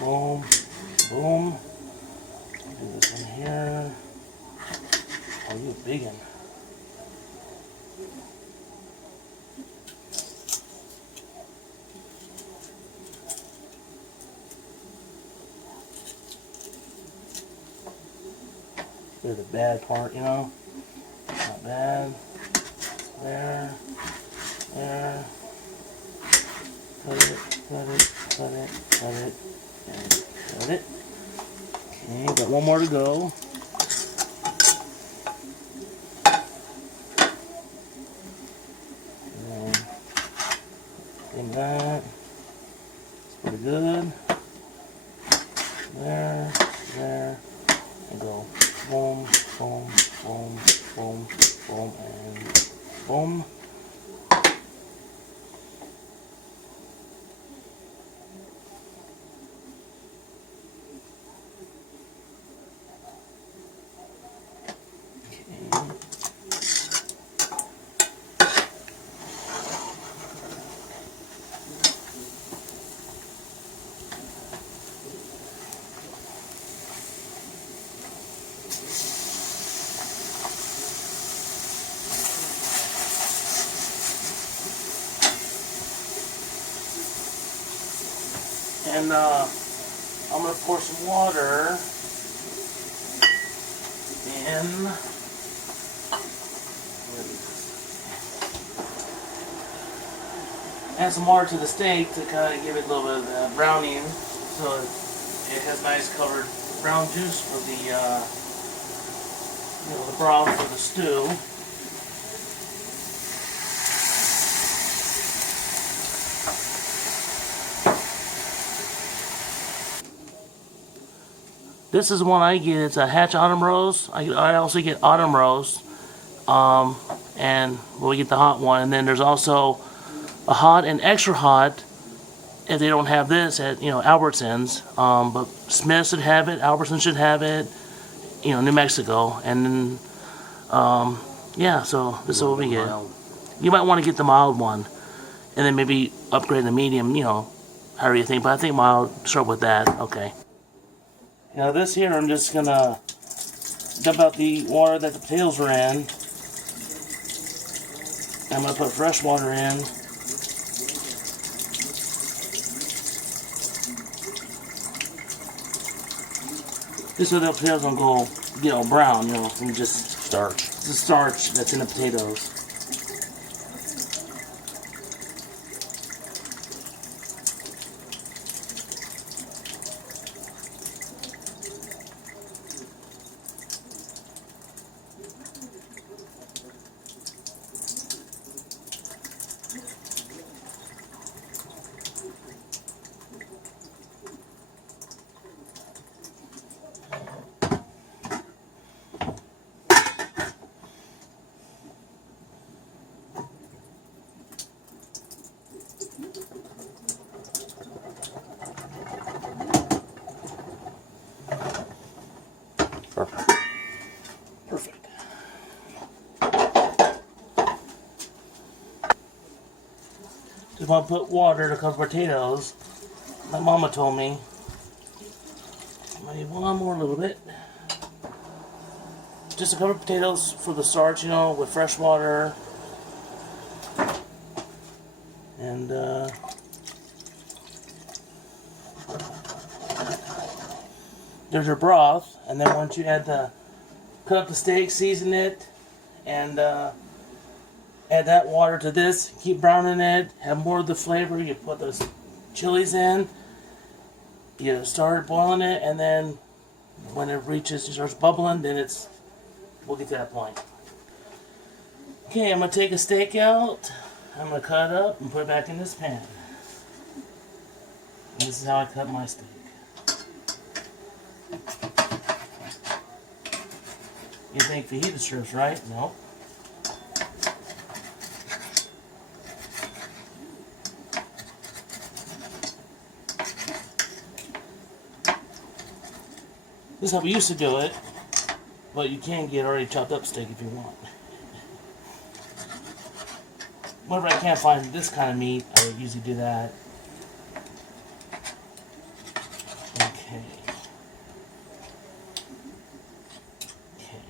boom, boom. Do this one here. Oh, you a big one. Here's the bad part, you know. Not bad. There. There. Cut it, cut it, cut it, cut it, and cut it. Okay, got one more to go. And then that. It's pretty good. There, there, and go boom, boom, boom, boom, boom, and boom. And I'm going to pour some water in. Add some water to the steak to kind of give it a little bit of browning, so it has nice colored brown juice for the the broth for the stew. This is one I get. It's a Hatch Autumn Rose. I also get Autumn Rose, and we get the hot one. And then there's also a hot and extra hot. If they don't have this at Albertsons, but Smith should have it. Albertsons should have it. New Mexico. And then yeah. So this is what we get. You might want to get the mild one, and then maybe upgrade the medium. However you think. But I think mild. Start with that. Okay. Now this here, I'm just gonna dump out the water that the potatoes were in. I'm gonna put fresh water in. Just so the potatoes don't go, brown, from just starch. The starch that's in the potatoes. Perfect. Just want to put water to cover potatoes. My mama told me. Maybe one more little bit. Just to cover potatoes for the starch, with fresh water. And there's your broth, and then once you cut up the steak, season it, and add that water to this, keep browning it, have more of the flavor, you put those chilies in, you start boiling it, and then when it starts bubbling, then we'll get to that point. Okay, I'm going to take a steak out, I'm going to cut it up and put it back in this pan. And this is how I cut my steak. You think fajita strips, right? No. This is how we used to do it, but you can get already chopped up steak if you want. Whenever I can't find this kind of meat, I usually do that. Okay. Okay.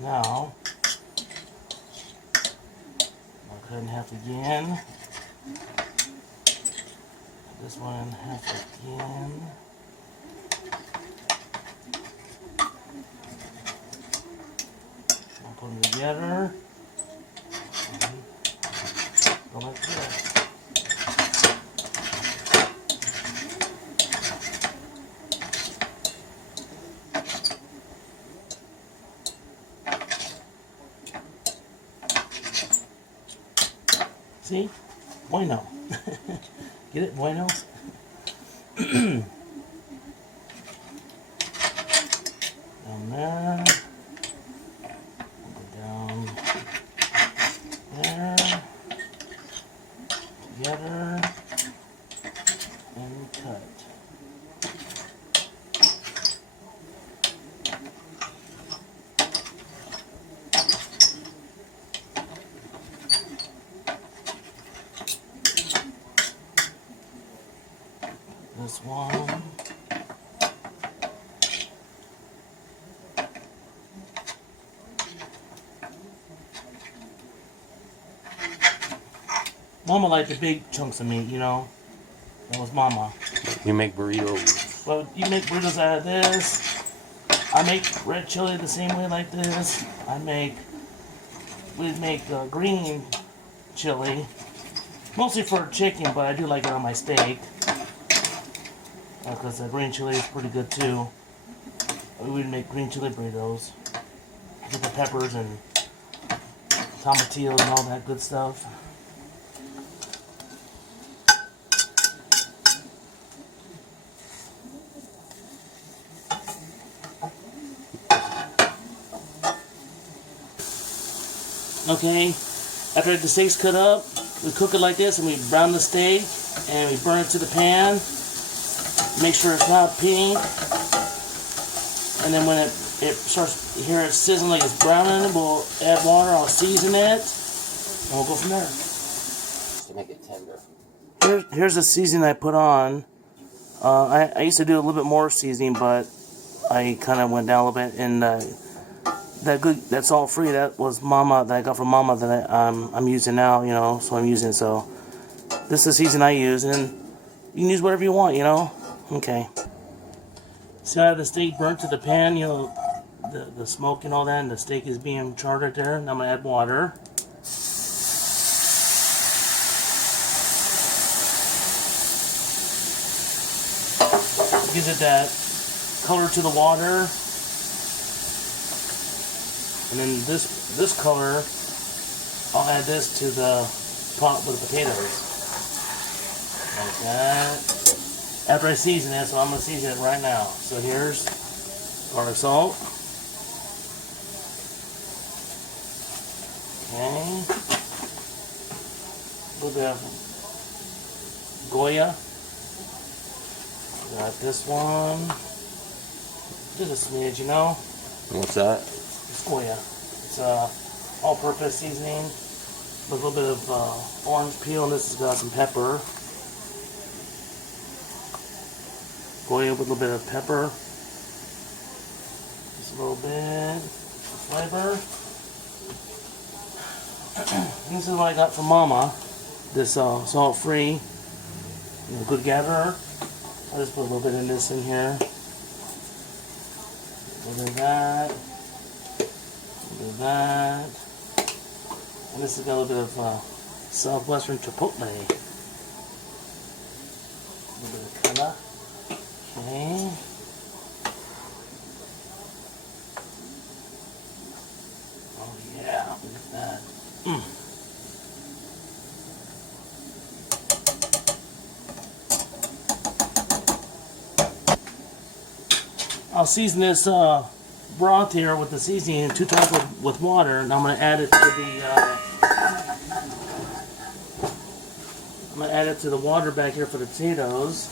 Now, I'll cut it in half again. This one in half again. I'll put them together. Go like this. See? Bueno. Get it? Bueno? Down there. Go down there. Together. And cut. This one. Mama liked the big chunks of meat, you know. That was Mama. You make burritos. Well, you make burritos out of this. I make red chili the same way like this. We make green chili. Mostly for chicken, but I do like it on my steak. Because the green chili is pretty good too. We would make green chili burritos. With the peppers and tomatillos and all that good stuff. Okay, after the steak's cut up, we cook it like this and we brown the steak and we burn it to the pan. Make sure it's not pink. And then when it starts, you hear it sizzling like it's browning, we'll add water, I'll season it, and we'll go from there. To make it tender. Here's the seasoning I put on. I used to do a little bit more seasoning, but I kind of went down a little bit. And that's all free. That was Mama, that I got from Mama that I'm using now, you know, so I'm using it. So this is the season I use, and then you can use whatever you want, you know. Okay. So I have the steak burnt to the pan, you know, the smoke and all that, and the steak is being charred right there. Now I'm going to add water. Gives it that color to the water. And then this color, I'll add this to the pot with the potatoes. Like that. After I season it, so I'm going to season it right now. So here's our salt. Okay. A little bit of Goya. Got this one. Just a smidge, you know. What's that? It's Goya. It's all-purpose seasoning with a little bit of orange peel, and this has got some pepper. Goya with a little bit of pepper. Just a little bit of flavor. This is what I got from Mama. This salt-free, you know, good gatherer. I'll just put a little bit of this in here. A little bit of that. A little bit of that. And this has got a little bit of Southwestern Chipotle. A little bit of color. Okay. Oh yeah, look at that. I'll season this broth here with the seasoning 2 times with water, and I'm going to add it to the water back here for the potatoes.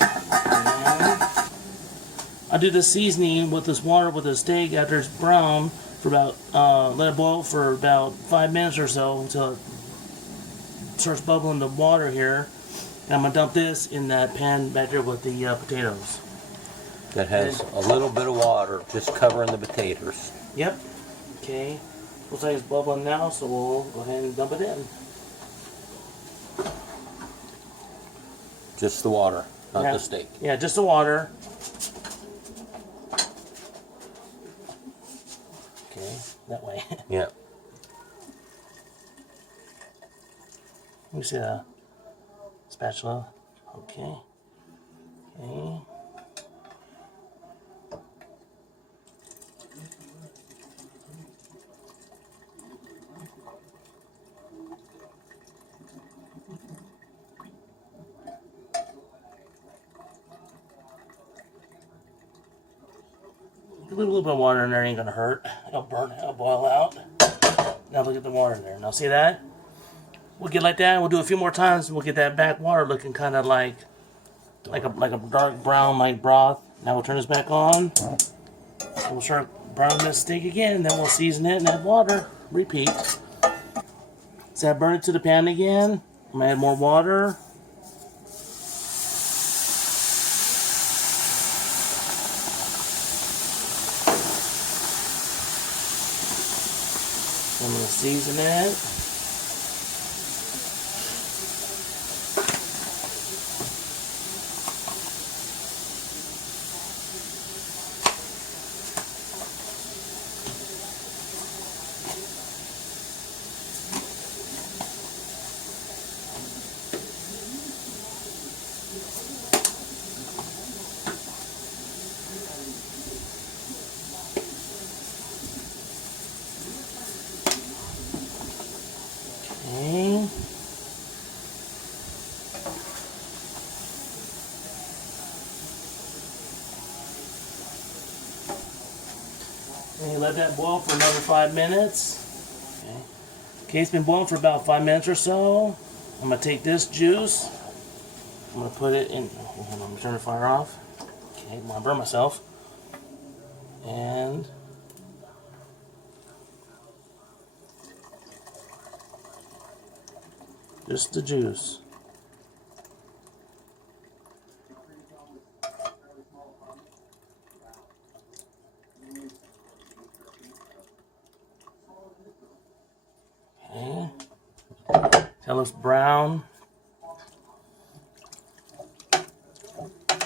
And I do the seasoning with this water with the steak after it's brown for about let it boil for about 5 minutes or so until it starts bubbling the water here. And I'm going to dump this in that pan back there with the potatoes. that has a little bit of water just covering the potatoes. Yep. Okay. Looks like it's bubbling now, so we'll go ahead and dump it in. Just the water, not Yeah. the steak. Yeah, just the water. Okay, that way. Yeah. Let me see the spatula. Okay. Okay. A little bit of water in there ain't gonna hurt. It'll burn, it'll boil out. Now look at the water in there. Now see that? We'll get like that. We'll do a few more times, and we'll get that back water looking kind of like a dark brown like broth. Now we'll turn this back on. And we'll start browning this steak again. Then we'll season it and add water. Repeat. So I burn it to the pan again. I'm gonna add more water. I'm gonna season it. Okay. And you let that boil for another 5 minutes. Okay, it's been boiling for about 5 minutes or so. I'm gonna take this juice. I'm gonna put it in. Hold on, let me turn the fire off. Okay, I don't wanna burn myself. And just the juice. Okay. That looks brown.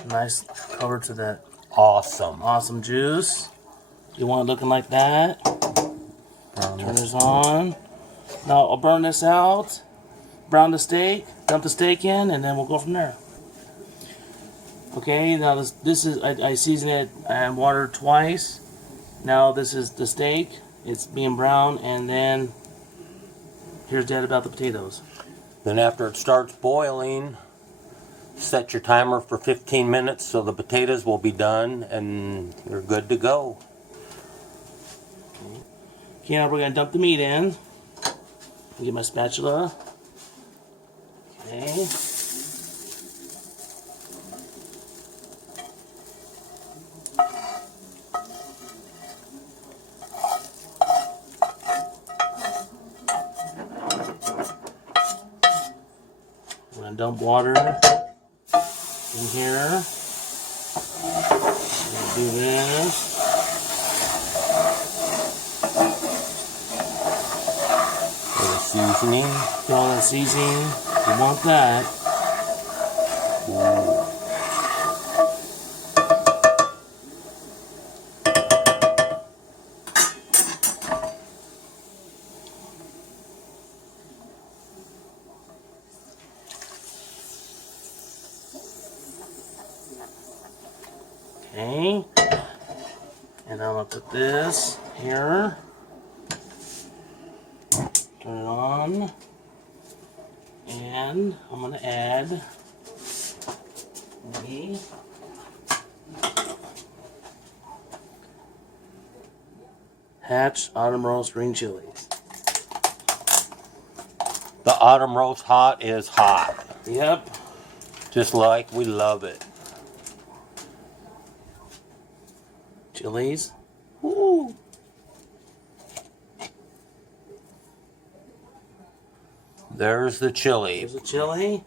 Nice color to that awesome juice. You want it looking like that. Turn this on. Now I'll burn this out. Brown the steak, dump the steak in, and then we'll go from there. Okay, now this is, I season it and water twice. Now this is the steak. It's being brown, and then here's Dad about the potatoes. Then after it starts boiling, set your timer for 15 minutes so the potatoes will be done and you're good to go. Okay, now we're gonna dump the meat in. Get my spatula. Okay. We're gonna dump water in here. We're gonna do this. For the seasoning. All that seasoning. You want that. Ooh. Okay. And I'm gonna put this here. Turn it on. And I'm gonna add the Hatch Autumn Roast Green Chilies. The autumn roast hot is hot. Yep. Just like we love it. Chilies. Woo! There's the chili. There's a chili.